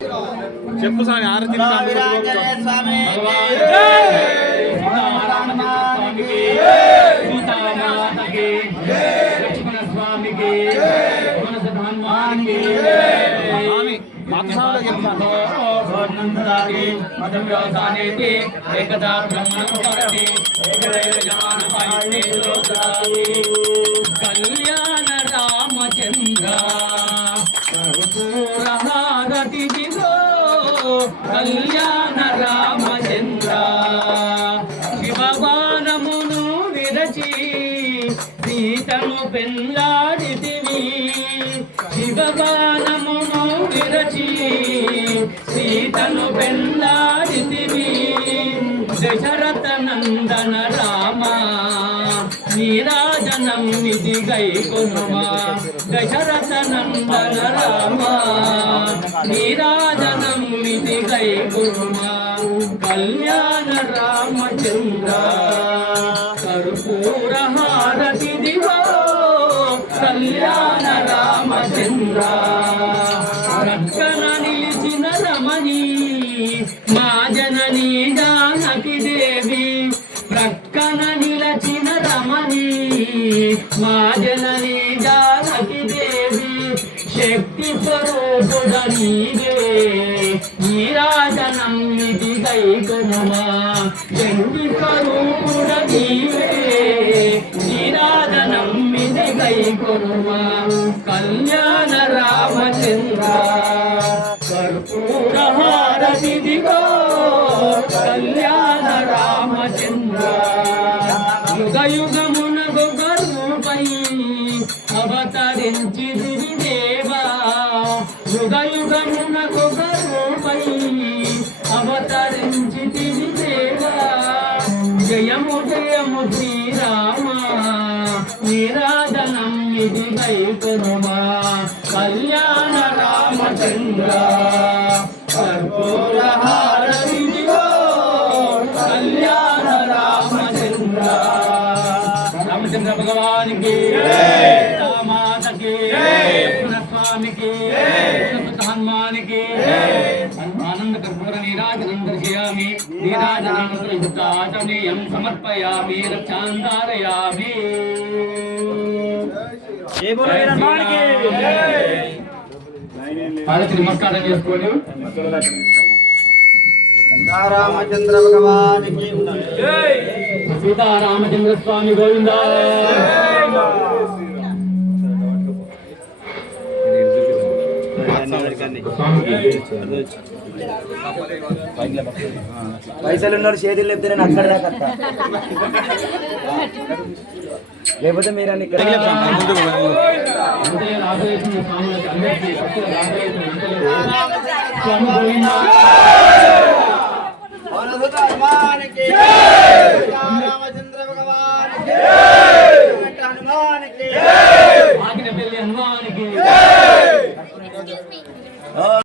చెప్పు స్వామి ఆరతి స్వామి లక్ష్మణ స్వామికి ఏకదా కళ్యాణ రామచంద్ర హారతి దిగో కళ్యాణ రామచంద్ర శివబాణమును విరచి సీతను పెళ్ళాడితివి శివబాణమును విరచి సీతను పెళ్ళాడితివి దశరథ నందన రామ నీరాజనం నిధి గై కొనుమా దశరథ నందన రామ నీరాజనం నిధి గై కొనుమా కళ్యాణ రామచంద్ర కర్పూర హారతి దివో కళ్యాణ రామచంద్ర ప్రక్కన నిలిచిన రమణి మా జననీ జానకి దేవి ప్రక్కన నిలచిన రమణి మా జననీ జానకి దేవి శక్తి స్వరూపుడ నీవే నీరాజనం నిధి గై కొనుమా శక్తి స్వరూపుడ నీవే నీరాజనం నిధి గై కొనుమా కళ్యాణ రామచంద్ర కర్పూర హారతి దిగో కళ్యాణ రామచంద్ర యుగ యుగమునకు గర్వపై అవతరించి దేవా యుగ యుగమునకు గర్వపై అవతరించి దేవా జయము జయము శ్రీరామ నీరాజనం నిధి గై కొనుమా కళ్యాణ రామచంద్ర కర్పూర హారతి దిగో కళ్యాణ రామచంద్ర రామచంద్ర భగవానికి మాతకి స్వామికి హనుమానికి ఆనంద కర్పూర నీరాజనం దర్శయామి నీరాజనానంతరం సమర్పయామి రక్షాంధారయామి నమస్కారం చేసుకోండి సీతారామచంద్ర భగవానికి సీతారామచంద్ర స్వామి గోవింద పైసలు ఉన్నాడు చేతులు లేపితే నేను అక్కడ దాకా లేకపోతే మీరు అన్ని ఇక్కడ స్వామి